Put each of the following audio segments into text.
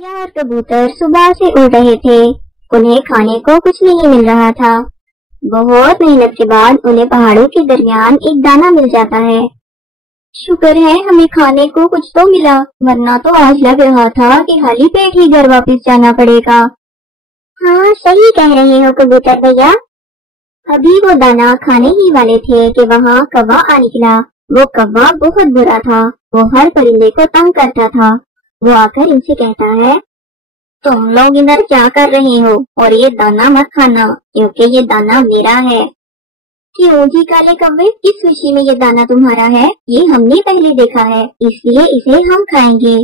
चिड़िया और कबूतर सुबह से उड़ रहे थे। उन्हें खाने को कुछ नहीं मिल रहा था। बहुत मेहनत के बाद उन्हें पहाड़ों के दरमियान एक दाना मिल जाता है। शुक्र है हमें खाने को कुछ तो मिला, वरना तो आज लग रहा था कि खाली पेट ही घर वापस जाना पड़ेगा। हाँ, सही कह रहे हो कबूतर भैया। अभी वो दाना खाने ही वाले थे कि वहाँ कौवा आ निकला। वो कौवा बहुत बुरा था। वो हर परिंदे को तंग करता था। वो आकर इनसे कहता है, तुम लोग इधर क्या कर रहे हो, और ये दाना मत खाना क्योंकि ये दाना मेरा है। क्यों जी काले कौवे, किस खुशी में ये दाना तुम्हारा है? ये हमने पहले देखा है, इसलिए इसे हम खाएंगे।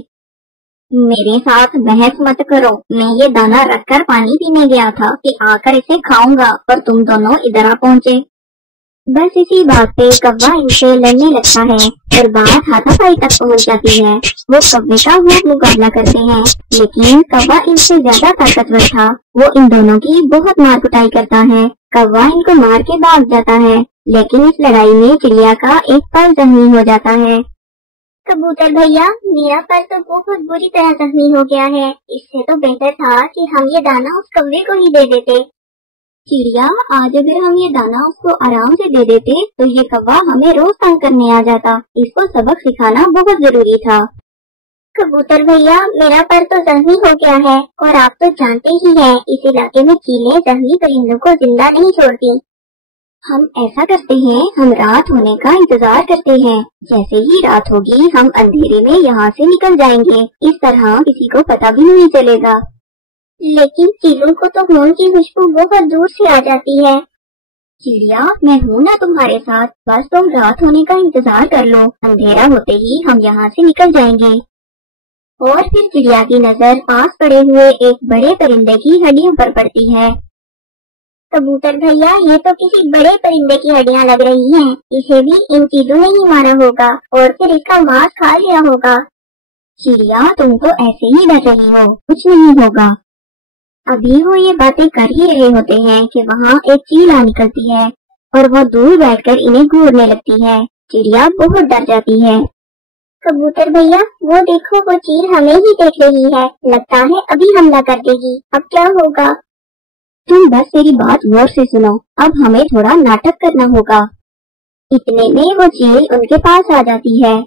मेरे साथ बहस मत करो। मैं ये दाना रखकर पानी पीने गया था कि आकर इसे खाऊंगा, और तुम दोनों इधर आ पहुँचे। बस इसी बात पे कौवा इनसे लड़ने लगता है और बात हाथापाई तक पहुंच जाती है। वो कौवे का खूब मुकाबला करते हैं, लेकिन कौवा इनसे ज्यादा ताकतवर था। वो इन दोनों की बहुत मार कुटाई करता है। कौवा इनको मार के भाग जाता है, लेकिन इस लड़ाई में चिड़िया का एक पर जख्मी हो जाता है। कबूतर भैया, मेरा पर तो बहुत बुरी तरह जख्मी हो गया है। इससे तो बेहतर था कि हम ये दाना उस कौवे को ही दे देते। चिड़िया, आज अगर हम ये दाना उसको आराम से दे देते तो ये कौवा हमें रोज तंग करने आ जाता। इसको सबक सिखाना बहुत जरूरी था। कबूतर भैया, मेरा पर तो जख्मी हो गया है, और आप तो जानते ही हैं इस इलाके में चीलें जख्मी परिंदों को जिंदा नहीं छोड़ती। हम ऐसा करते हैं, हम रात होने का इंतजार करते हैं। जैसे ही रात होगी हम अंधेरे में यहाँ से निकल जाएंगे। इस तरह किसी को पता भी नहीं चलेगा। लेकिन चीलों को तो खून की खुशबू बहुत दूर से आ जाती है। चिड़िया, मैं हूँ ना तुम्हारे साथ, बस तुम रात होने का इंतजार कर लो। अंधेरा होते ही हम यहाँ से निकल जाएंगे। और फिर चिड़िया की नजर पास पड़े हुए एक बड़े परिंदे की हड्डियों पर पड़ती है। कबूतर भैया, ये तो किसी बड़े परिंदे की हड्डियाँ लग रही हैं। इसे भी इन चीलों ने ही मारा होगा और फिर इसका मांस खा लिया होगा। चिड़िया, तुम तो ऐसे ही डर रही हो, कुछ नहीं होगा। अभी वो ये बातें कर ही रहे होते हैं कि वहाँ एक चील आ निकलती है और वो दूर बैठकर इन्हें घूरने लगती है। चिड़िया बहुत डर जाती है। कबूतर भैया, वो देखो, वो चील हमें ही देख रही है। लगता है अभी हमला कर देगी। अब क्या होगा? तुम बस मेरी बात गौर से सुनो। अब हमें थोड़ा नाटक करना होगा। इतने में वो चील उनके पास आ जाती है।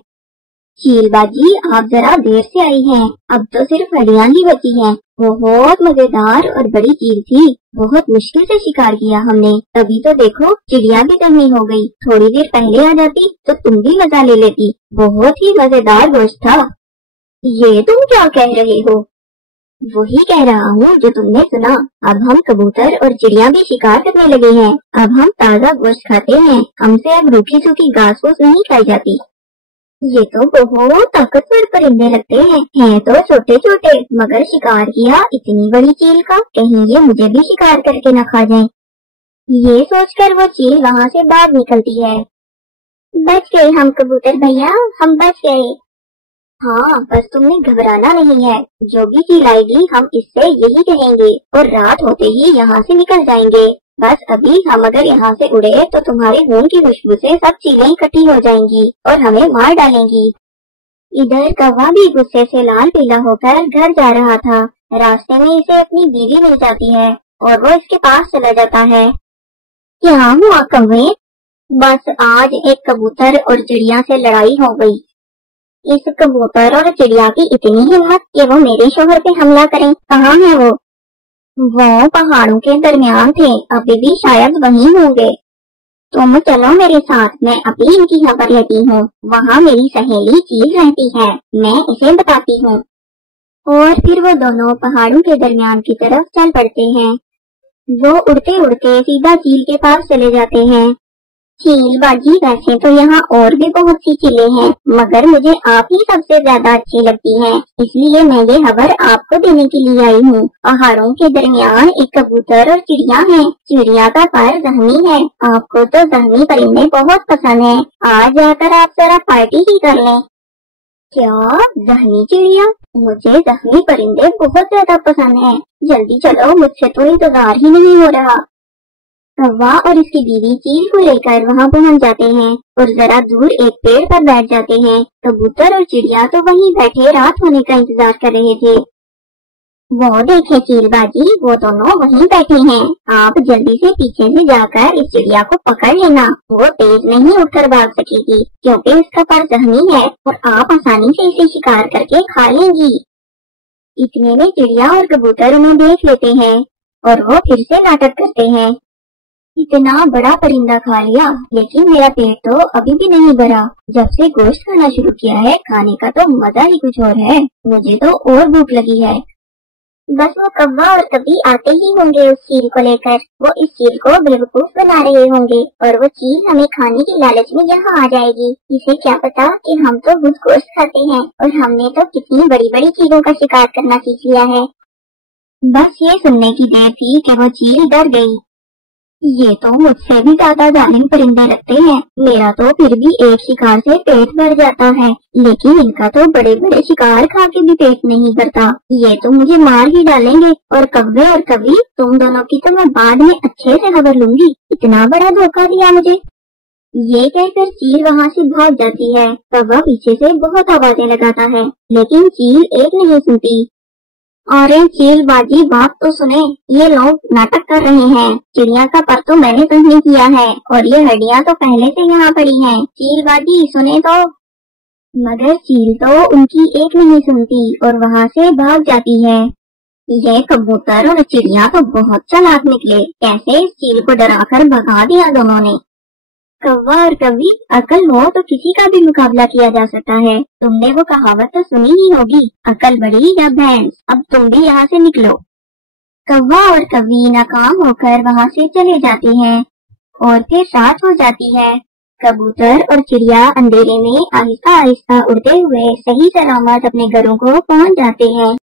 चील बाजी, आप जरा देर से आई हैं। अब तो सिर्फ हड्डियां ही बची हैं। वो बहुत मजेदार और बड़ी चील थी। बहुत मुश्किल से शिकार किया हमने। तभी तो देखो चिड़िया भी जख्मी हो गई। थोड़ी देर पहले आ जाती तो तुम भी मजा ले लेती। बहुत ही मजेदार गोश्त था। ये तुम क्या कह रहे हो? वही कह रहा हूँ जो तुमने सुना। अब हम कबूतर और चिड़िया भी शिकार करने लगे हैं। अब हम ताज़ा गोश्त खाते हैं। हमसे अब रूखी सूखी घास फूस नहीं खाई जाती। ये तो बहुत ताकतवर परिंदे लगते हैं तो छोटे छोटे, मगर शिकार किया इतनी बड़ी चील का। कहीं ये मुझे भी शिकार करके न खा जाए। ये सोचकर वो चील वहाँ से बाहर निकलती है। बच गए हम कबूतर भैया, हम बच गए। हाँ, बस तुमने घबराना नहीं है। जो भी चील आएगी हम इससे यही कहेंगे और रात होते ही यहाँ से निकल जाएंगे। बस अभी हम अगर यहाँ से उड़े तो तुम्हारे खून की खुशबू से सब चीलें इकट्ठी हो जाएंगी और हमें मार डालेंगी। इधर कौवा भी गुस्से से लाल पीला होकर घर जा रहा था। रास्ते में इसे अपनी बीवी मिल जाती है और वो इसके पास चला जाता है। क्या हुआ कौवे? बस आज एक कबूतर और चिड़िया से लड़ाई हो गई। इस कबूतर और चिड़िया की इतनी हिम्मत कि वो मेरे शोहर पे हमला करें। कहाँ है वो? वो पहाड़ों के दरमियान थे, अभी भी शायद वहीं होंगे। तुम चलो मेरे साथ, मैं अभी इनकी खबर लेती हूँ। वहाँ मेरी सहेली चील रहती है, मैं इसे बताती हूँ। और फिर वो दोनों पहाड़ों के दरमियान की तरफ चल पड़ते हैं। वो उड़ते उड़ते सीधा चील के पास चले जाते हैं। चील बाजी, वैसे तो यहाँ और भी बहुत सी चीलें हैं, मगर मुझे आप ही सबसे ज्यादा अच्छी लगती हैं, इसलिए मैं ये खबर आपको देने के लिए आई हूँ। पहाड़ों के दरमियान एक कबूतर और चिड़िया है। चिड़िया का पर जख्मी है। आपको तो जख्मी परिंदे बहुत पसंद है। आज जाकर आप जरा पार्टी ही कर लें। क्या जख्मी चिड़िया? मुझे जख्मी परिंदे बहुत ज्यादा पसंद है। जल्दी चलो, मुझसे तो इंतजार ही नहीं हो रहा। कौवा और इसकी बीवी चील को लेकर वहाँ पहुँच जाते हैं और जरा दूर एक पेड़ पर बैठ जाते हैं। कबूतर और चिड़िया तो वहीं बैठे रात होने का इंतजार कर रहे थे। वो देखे चील बाजी, वो दोनों वहीं बैठे हैं। आप जल्दी से पीछे से जाकर इस चिड़िया को पकड़ लेना। वो तेज नहीं उठकर भाग सकेगी क्योंकि उसका पर जख्मी है और आप आसानी से इसे शिकार करके खा लेंगी। इतने में चिड़िया और कबूतर उन्हें देख लेते हैं और वो फिर से नाटक करते हैं। इतना बड़ा परिंदा खा लिया, लेकिन मेरा पेट तो अभी भी नहीं भरा। जब से गोश्त खाना शुरू किया है, खाने का तो मजा ही कुछ और है। मुझे तो और भूख लगी है। बस वो कौवा और कभी आते ही होंगे उस चील को लेकर। वो इस चील को बेवकूफ बना रहे होंगे और वो चील हमें खाने की लालच में यहाँ आ जाएगी। इसे क्या पता कि हम तो खुद गोश्त खाते हैं और हमने तो कितनी बड़ी बड़ी चीजों का शिकार करना सीख लिया है। बस ये सुनने की देर थी कि वो चील डर गई। ये तो मुझसे भी ज्यादा जालिम परिंदे लगते हैं। मेरा तो फिर भी एक शिकार से पेट भर जाता है, लेकिन इनका तो बड़े बड़े शिकार खा के भी पेट नहीं भरता। ये तो मुझे मार ही डालेंगे। और कव्वे और कवि, तुम दोनों की तो मैं बाद में अच्छे से खबर लूंगी। इतना बड़ा धोखा दिया मुझे। ये कहकर चील वहाँ से भाग जाती है। कौवा पीछे से बहुत आवाजें लगाता है, लेकिन चील एक नहीं सुनती। और चील बाजी, बात तो सुने, ये लोग नाटक कर रहे हैं। चिड़िया का पर तो मैंने जख्मी किया है और ये हड्डियां तो पहले से यहाँ पड़ी हैं। चील बाजी सुने तो। मगर चील तो उनकी एक नहीं सुनती और वहाँ से भाग जाती है। ये कबूतर और चिड़िया तो बहुत चालाक निकले। कैसे इस चील को डराकर भगा दिया दोनों ने। कौवा और कवि, अकल हो तो किसी का भी मुकाबला किया जा सकता है। तुमने वो कहावत तो सुनी ही होगी, अकल बड़ी या भैंस। अब तुम भी यहाँ से निकलो। कौवा और कवि नाकाम होकर वहाँ से चले जाते हैं और फिर रात हो जाती है। कबूतर और चिड़िया अंधेरे में आहिस्ता आहिस्ता उड़ते हुए सही सलामत अपने घरों को पहुँच जाते हैं।